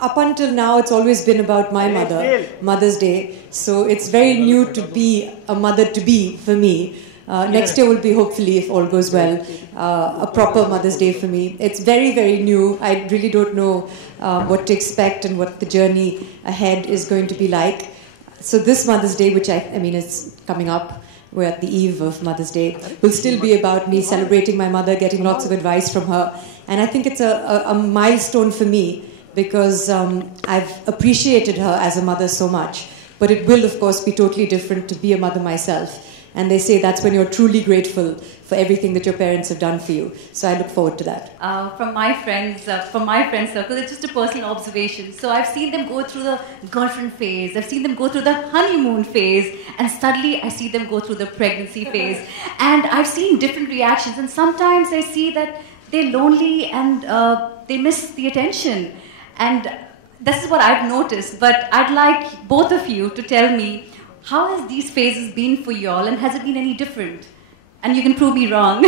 up until now, it's always been about my mother, Mother's Day. So it's very new to be a mother-to-be for me. Next year will be, hopefully, if all goes well, a proper Mother's Day for me. It's very, very new. I really don't know what to expect and what the journey ahead is going to be like. So this Mother's Day, which I mean, it's coming up, we're at the eve of Mother's Day, will still be about me celebrating my mother, getting lots of advice from her. And I think it's a milestone for me because I've appreciated her as a mother so much. But it will, of course, be totally different to be a mother myself. And they say that's when you're truly grateful for everything that your parents have done for you. So I look forward to that. From my friends circle, it's just a personal observation. So I've seen them go through the girlfriend phase. I've seen them go through the honeymoon phase. And suddenly I see them go through the pregnancy phase. And I've seen different reactions. And sometimes I see that they're lonely and they miss the attention. And this is what I've noticed. But I'd like both of you to tell me, how has these phases been for y'all, and has it been any different? And you can prove me wrong.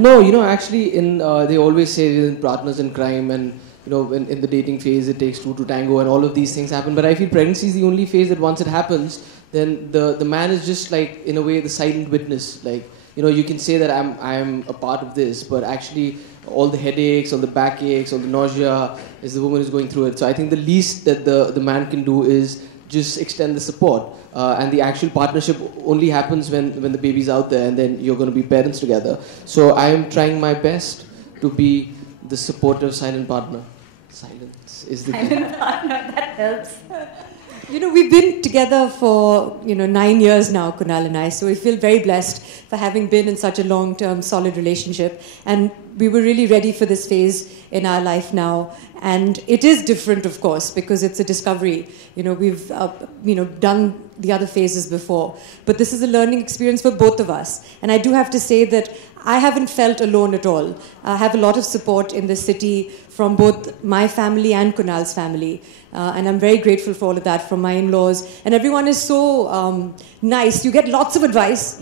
No, actually, they always say in partners in crime, and in the dating phase, it takes two to tango, and all of these things happen. But I feel pregnancy is the only phase that once it happens, then the man is just like, in a way, the silent witness. Like, you can say that I'm a part of this, but actually, all the headaches, all the backaches, all the nausea is the woman who's going through it. So I think the least that the man can do is just extend the support. And the actual partnership only happens when the baby's out there, and then you're going to be parents together. So I am trying my best to be the supportive silent partner. Silence is the silent partner, that helps. We've been together for 9 years now, Kunal and I, so we feel very blessed for having been in such a long-term, solid relationship. And we were really ready for this phase in our life now. And it is different, of course, because it's a discovery. We've done the other phases before. But this is a learning experience for both of us. And I do have to say that I haven't felt alone at all. I have a lot of support in the city from both my family and Kunal's family. And I'm very grateful for all of that from my in-laws. And everyone is so nice. You get lots of advice,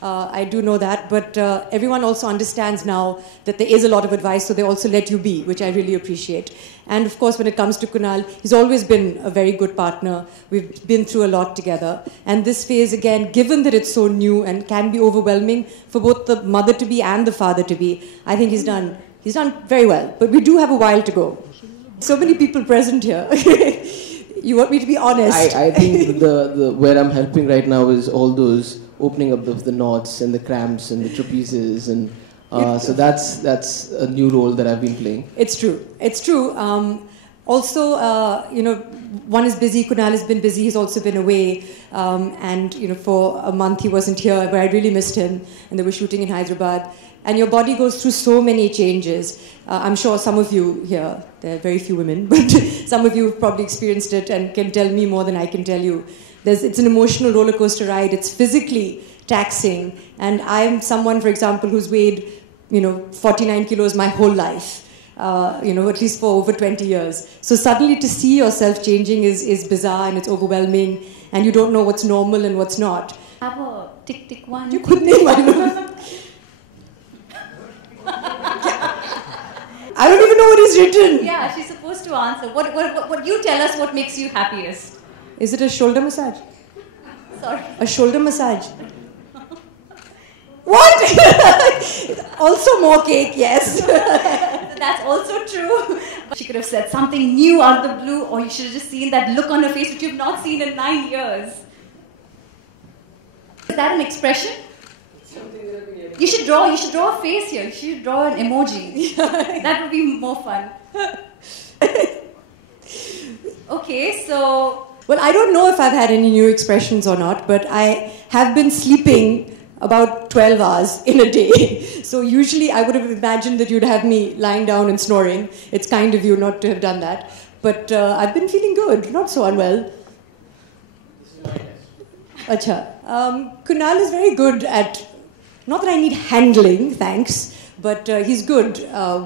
I do know that. But everyone also understands now that there is a lot of advice, so they also let you be, which I really appreciate. And of course, when it comes to Kunal, he's always been a very good partner. We've been through a lot together. And this phase, again, given that it's so new and can be overwhelming for both the mother-to-be and the father-to-be, I think he's done very well. But we do have a while to go. So many people present here. You want me to be honest? I think the where I'm helping right now is all those opening up of the knots and the cramps and the trapezes, and so that's a new role that I've been playing. It's true. Also, one is busy. Kunal has been busy. He's also been away, and for a month he wasn't here, where I really missed him. And they were shooting in Hyderabad. And your body goes through so many changes. I'm sure some of you here, there are very few women, but some of you have probably experienced it and can tell me more than I can tell you. It's an emotional roller coaster ride. It's physically taxing. And I'm someone, for example, who's weighed 49 kilos my whole life. At least for over 20 years. So suddenly to see yourself changing is bizarre and it's overwhelming, and you don't know what's normal and what's not. Have a tick one. You could name one. I don't even know what is written. Yeah, she's supposed to answer. What you tell us what makes you happiest. Is it a shoulder massage? Sorry. A shoulder massage. What? Also more cake, yes. That's also true. She could have said something new out of the blue, or you should have just seen that look on her face which you've not seen in 9 years. Is that an expression? You should draw a face here. You should draw an emoji. That would be more fun. Okay, so... Well, I don't know if I've had any new expressions or not, but I have been sleeping about 12 hours in a day. So usually I would have imagined that you'd have me lying down and snoring. It's kind of you not to have done that. But I've been feeling good, not so unwell. Acha. Kunal is very good at... Not that I need handling, thanks, but he's good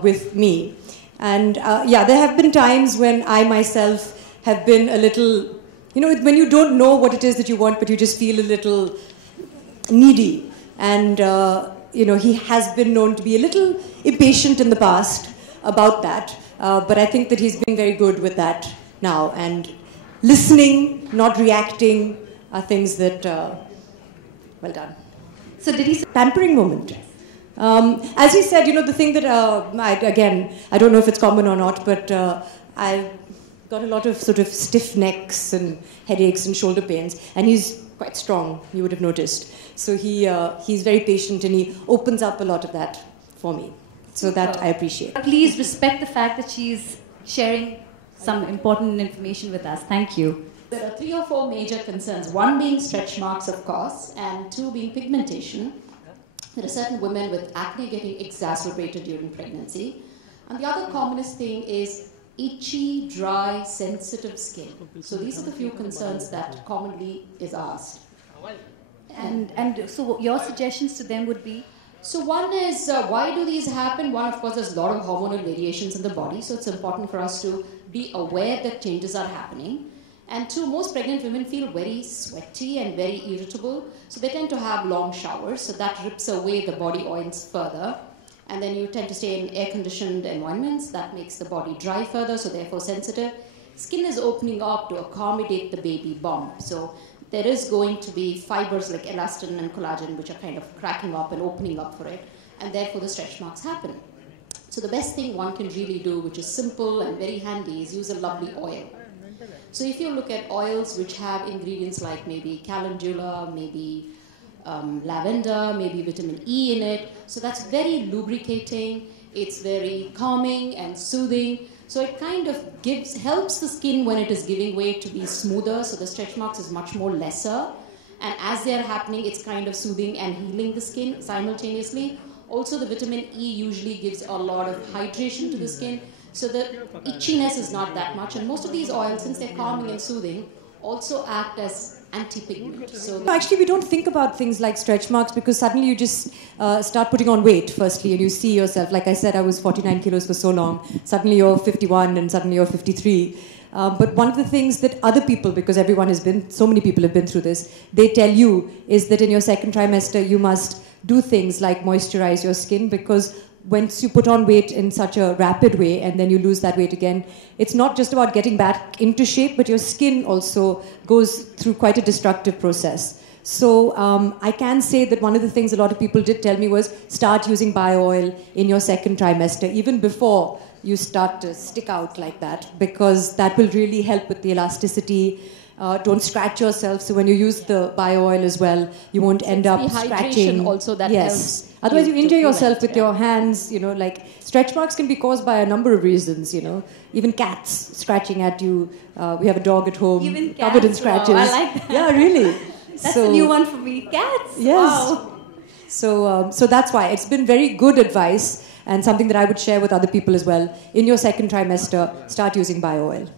with me. And there have been times when I myself have been a little, when you don't know what it is that you want, but you just feel a little needy. And, he has been known to be a little impatient in the past about that. But I think that he's been very good with that now. And listening, not reacting, are things that, well done. So did he say Pampering moment. As he said, the thing that, I don't know if it's common or not, but I got a lot of sort of stiff necks and headaches and shoulder pains, and he's quite strong, you would have noticed. So he's very patient, and he opens up a lot of that for me. So that I appreciate. Please respect the fact that she's sharing some important information with us. Thank you. There are 3 or 4 major concerns. One being stretch marks, of course, and 2 being pigmentation. There are certain women with acne getting exacerbated during pregnancy. And the other commonest thing is itchy, dry, sensitive skin. So these are the few concerns that commonly is asked. And so your suggestions to them would be? So one is, why do these happen? One, of course, there's a lot of hormonal variations in the body, so it's important for us to be aware that changes are happening. And 2, most pregnant women feel very sweaty and very irritable, so they tend to have long showers, so that rips away the body oils further. And then you tend to stay in air-conditioned environments, that makes the body dry further, so therefore sensitive. Skin is opening up to accommodate the baby bump. So there is going to be fibers like elastin and collagen which are kind of cracking up and opening up for it, and therefore the stretch marks happen. So the best thing one can really do, which is simple and very handy, is use a lovely oil. So if you look at oils which have ingredients like maybe calendula, maybe lavender, maybe vitamin E in it, so that's very lubricating, it's very calming and soothing. So it kind of helps the skin when it is giving way to be smoother, so the stretch marks is much more lesser. And as they are happening, it's kind of soothing and healing the skin simultaneously. Also, the vitamin E usually gives a lot of hydration to the skin, so the itchiness is not that much. And most of these oils, since they're calming and soothing, also act as anti-pigment. So Actually, we don't think about things like stretch marks because suddenly you just start putting on weight, firstly, and you see yourself. Like I said, I was 49 kilos for so long. Suddenly you're 51 and suddenly you're 53. But one of the things that other people, because so many people have been through this, they tell you is that in your second trimester, you must do things like moisturize your skin, because once you put on weight in such a rapid way and then you lose that weight again, it's not just about getting back into shape, but your skin also goes through quite a destructive process. So I can say that one of the things a lot of people did tell me was start using bio oil in your second trimester, even before you start to stick out like that, because that will really help with the elasticity. Don't scratch yourself, so when you use the bio oil as well, you won't end up scratching. Also that helps. Otherwise, you injure yourself with your hands, like stretch marks can be caused by a number of reasons, Even cats scratching at you. We have a dog at home, even covered in scratches. Wow, I like that. Yeah, really. That's a new one for me. Cats. Yes. Wow. So that's why it's been very good advice and something that I would share with other people as well. In your second trimester, start using bio oil.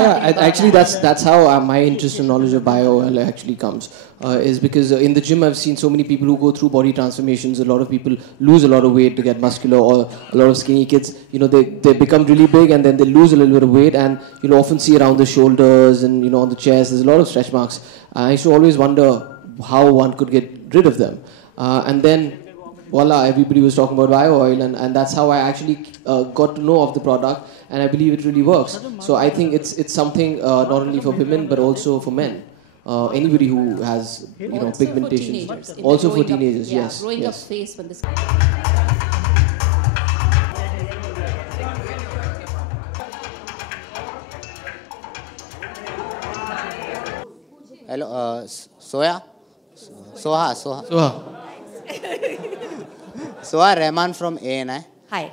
Yeah, actually, that's how my interest and knowledge of bio oil actually comes. Is because in the gym I've seen so many people who go through body transformations. A lot of people lose a lot of weight to get muscular, or a lot of skinny kids, they become really big and then they lose a little bit of weight, and you'll often see around the shoulders and on the chest there's a lot of stretch marks. I used to always wonder how one could get rid of them, and then voila, everybody was talking about bio oil, and that's how I actually got to know of the product, and I believe it really works. So I think it's something not only for women but also for men. Anybody who has pigmentation. Also for teenagers, yes. Growing up phase when this. Hello, Soha. Soha Rahman from ANI. Hi.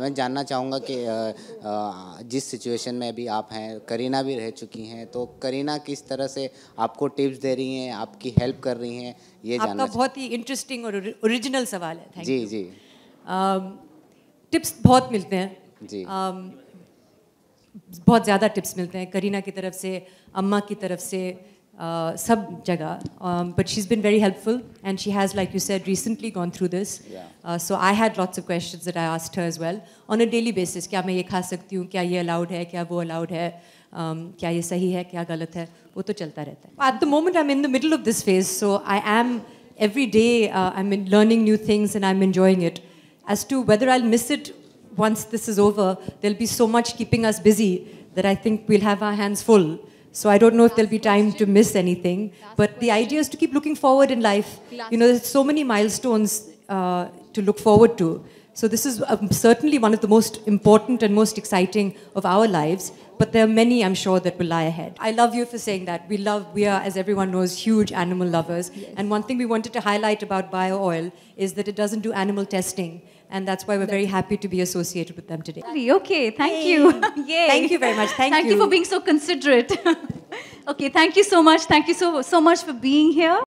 मैं जानना चाहूँगा कि जिस situation में अभी आप हैं, करीना भी रह चुकी हैं, तो करीना किस तरह से आपको टिप्स दे रही हैं, आपकी हेल्प कर रही हैं, ये जानना। आपका बहुत ही इंटरेस्टिंग और ओरिजिनल सवाल है। Thank you. जी। टिप्स बहुत मिलते हैं। जी। बहुत ज़्यादा टिप्स मिलते हैं करीना की तरफ से, अम्मा की तरफ से, सब जगह. But she's been very helpful, and she has, like you said, recently gone through this. So I had lots of questions that I asked her as well on a daily basis. क्या मैं ये खा सकती हूँ? क्या ये allowed है? क्या वो allowed है? क्या ये सही है? क्या गलत है? वो तो चलता रहता है. At the moment, I'm in the middle of this phase, so I am every day. I'm learning new things, and I'm enjoying it. As to whether I'll miss it once this is over, there'll be so much keeping us busy that I think we'll have our hands full. So I don't know if there'll be time to miss anything. But the idea is to keep looking forward in life. You know, there's so many milestones to look forward to. So this is certainly one of the most important and most exciting of our lives. But there are many, I'm sure, that will lie ahead. I love you for saying that. We are, as everyone knows, huge animal lovers. Yes. And one thing we wanted to highlight about bio oil is that it doesn't do animal testing. And that's why we're very happy to be associated with them today. Okay, thank you. Yay. Thank you very much. Thank you for being so considerate. Okay, thank you so much. Thank you so much for being here.